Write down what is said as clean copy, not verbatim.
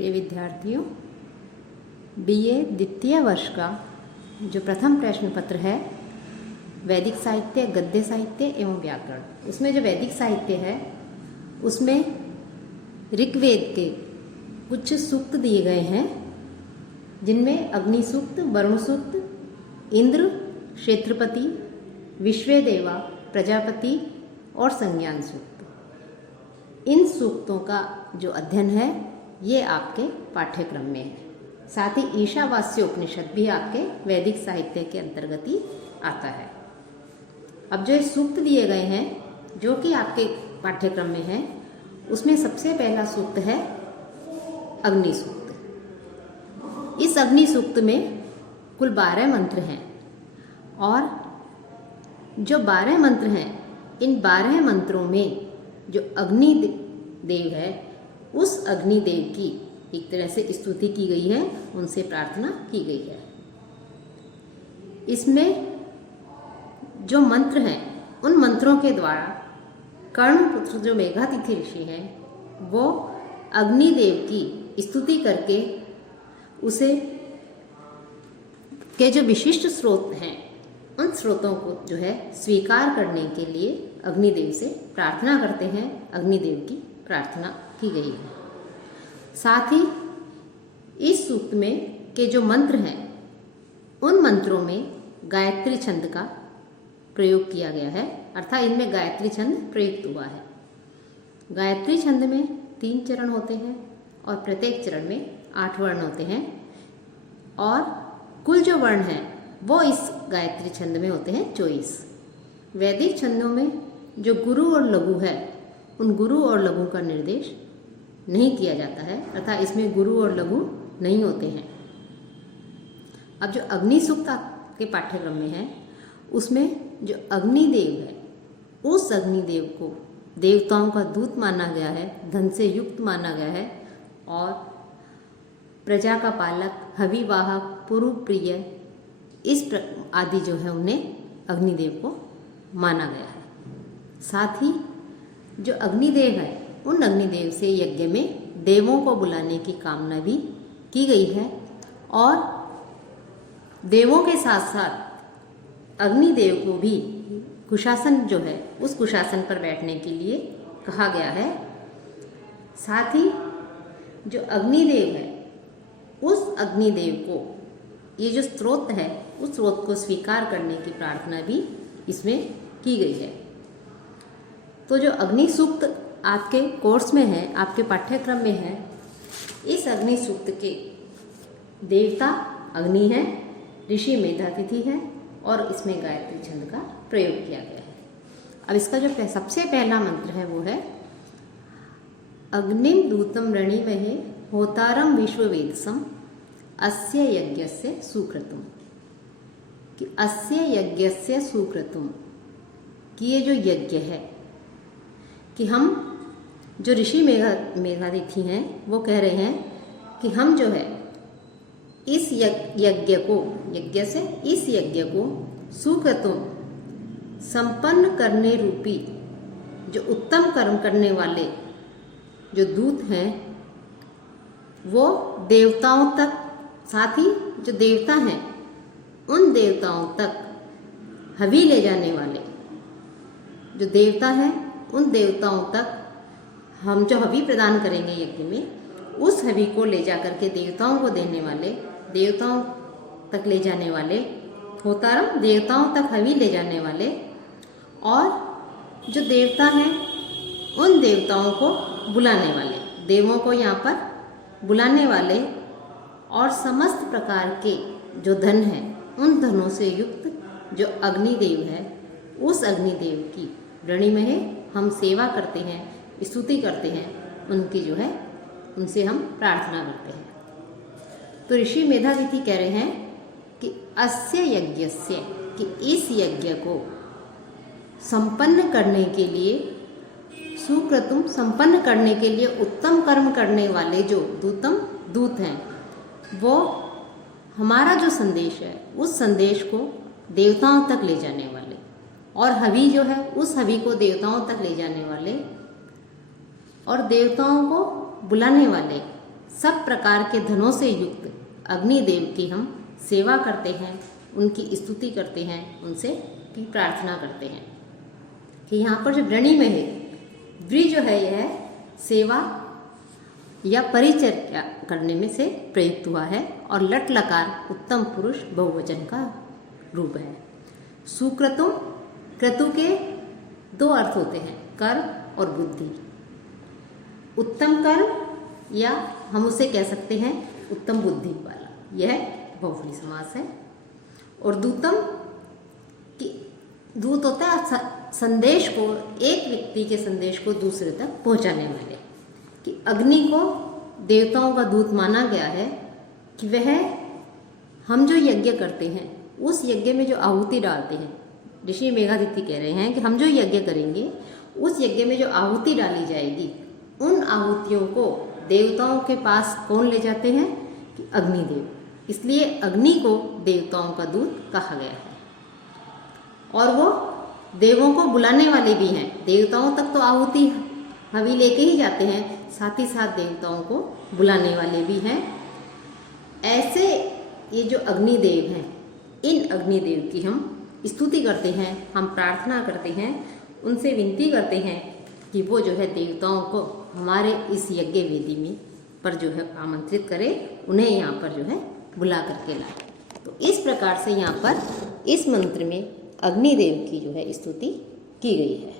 प्रिय विद्यार्थियों, बीए द्वितीय वर्ष का जो प्रथम प्रश्न पत्र है वैदिक साहित्य, गद्य साहित्य एवं व्याकरण, उसमें जो वैदिक साहित्य है उसमें ऋग्वेद के कुछ सूक्त दिए गए हैं, जिनमें अग्नि सूक्त, वरुण सूक्त, इंद्र, क्षेत्रपति, विश्वेदेवा, प्रजापति और संज्ञान सूक्त। इन सूक्तों का जो अध्ययन है ये आपके पाठ्यक्रम में है। साथ ही ईशावास्य उपनिषद भी आपके वैदिक साहित्य के अंतर्गत ही आता है। अब जो सूक्त दिए गए हैं जो कि आपके पाठ्यक्रम में है, उसमें सबसे पहला सूक्त है अग्नि सूक्त। इस अग्नि सूक्त में कुल 12 मंत्र हैं और जो 12 मंत्र हैं, इन 12 मंत्रों में जो अग्नि देव है उस अग्निदेव की एक तरह से स्तुति की गई है, उनसे प्रार्थना की गई है। इसमें जो मंत्र हैं उन मंत्रों के द्वारा कर्ण पुत्र जो मेघातिथि ऋषि हैं वो अग्निदेव की स्तुति करके उसे के जो विशिष्ट स्रोत हैं उन स्रोतों को जो है स्वीकार करने के लिए अग्निदेव से प्रार्थना करते हैं। अग्निदेव की प्रार्थना की गई है। साथ ही इस सूक्त में के जो मंत्र हैं उन मंत्रों में गायत्री छंद का प्रयोग किया गया है, अर्थात इनमें गायत्री छंद प्रयुक्त हुआ है। गायत्री छंद में 3 चरण होते हैं और प्रत्येक चरण में 8 वर्ण होते हैं और कुल जो वर्ण हैं वो इस गायत्री छंद में होते हैं 24। वैदिक छंदों में जो गुरु और लघु है उन गुरु और लघु का निर्देश नहीं किया जाता है, अर्थात इसमें गुरु और लघु नहीं होते हैं। अब जो अग्नि सूक्त के पाठ्यक्रम में है उसमें जो अग्निदेव है उस अग्निदेव को देवताओं का दूत माना गया है, धन से युक्त माना गया है और प्रजा का पालक, हविवाहक, पुरु प्रिय इस आदि जो है उन्हें अग्निदेव को माना गया है। साथ ही जो अग्निदेव है उन अग्निदेव से यज्ञ में देवों को बुलाने की कामना भी की गई है और देवों के साथ साथ अग्निदेव को भी कुशासन जो है उस कुशासन पर बैठने के लिए कहा गया है। साथ ही जो अग्निदेव है उस अग्निदेव को ये जो स्रोत है उस स्रोत को स्वीकार करने की प्रार्थना भी इसमें की गई है। तो जो अग्नि सूक्त आपके कोर्स में है, आपके पाठ्यक्रम में है, इस अग्नि सूक्त के देवता अग्नि है, ऋषि मेधातिथि है और इसमें गायत्री छंद का प्रयोग किया गया है। अब इसका जो सबसे पहला मंत्र है वो है अग्निम दूतम रणिमहे होतारम विश्ववेदसम अस्य यज्ञस्य सुक्रतुम। कि अस्य यज्ञस्य सुक्रतुम कि ये जो यज्ञ है कि हम जो ऋषि मेधातिथि हैं वो कह रहे हैं कि हम जो है इस यज्ञ को यज्ञ से इस यज्ञ को सुक्रतुम संपन्न करने रूपी जो उत्तम कर्म करने वाले जो दूत हैं वो देवताओं तक, साथ ही जो देवता हैं उन देवताओं तक हवि ले जाने वाले जो देवता हैं उन देवताओं तक हम जो हवि प्रदान करेंगे यज्ञ में, उस हवि को ले जाकर के देवताओं को देने वाले, देवताओं तक ले जाने वाले, होतारम देवताओं तक हवि ले जाने वाले और जो देवता हैं उन देवताओं को बुलाने वाले, देवों को यहाँ पर बुलाने वाले और समस्त प्रकार के जो धन हैं उन धनों से युक्त जो अग्निदेव है उस अग्निदेव की ऋणी में हम सेवा करते हैं, स्तुति करते हैं, उनकी जो है उनसे हम प्रार्थना करते हैं। तो ऋषि मेधातिथि कह रहे हैं कि अस्य यज्ञस्य कि इस यज्ञ को संपन्न करने के लिए सुक्रतुम संपन्न करने के लिए उत्तम कर्म करने वाले जो दूत हैं वो हमारा जो संदेश है उस संदेश को देवताओं तक ले जाने वाले और हवि जो है उस हवि को देवताओं तक ले जाने वाले और देवताओं को बुलाने वाले, सब प्रकार के धनों से युक्त अग्निदेव की हम सेवा करते हैं, उनकी स्तुति करते हैं, उनसे की प्रार्थना करते हैं। कि यहाँ पर जो वृणी में है, व्री जो है यह सेवा या परिचर्या करने में से प्रयुक्त हुआ है, और लट लकार उत्तम पुरुष बहुवचन का रूप है। सुक्रतुम, क्रतु के दो अर्थ होते हैं, कर्म और बुद्धि। उत्तम कर्म या हम उसे कह सकते हैं उत्तम बुद्धि वाला, यह बहुवचन समास है। और दूतम की दूत होता है संदेश को, एक व्यक्ति के संदेश को दूसरे तक पहुंचाने वाले। कि अग्नि को देवताओं का दूत माना गया है कि वह हम जो यज्ञ करते हैं उस यज्ञ में जो आहुति डालते हैं, ऋषि मेघादित्य कह रहे हैं कि हम जो यज्ञ करेंगे उस यज्ञ में जो आहुति डाली जाएगी, उन आहुतियों को देवताओं के पास कौन ले जाते हैं? कि अग्निदेव। इसलिए अग्नि को देवताओं का दूत कहा गया है। और वो देवों को बुलाने वाले भी हैं। देवताओं तक तो आहुति हवि लेके ही जाते हैं, साथ ही साथ देवताओं को बुलाने वाले भी हैं। ऐसे ये जो अग्निदेव हैं, इन अग्निदेव की हम स्तुति करते हैं, हम प्रार्थना करते हैं, उनसे विनती करते हैं कि वो जो है देवताओं को हमारे इस यज्ञ वेदी में पर जो है आमंत्रित करे, उन्हें यहाँ पर जो है बुला करके लाए। तो इस प्रकार से यहाँ पर इस मंत्र में अग्निदेव की जो है स्तुति की गई है।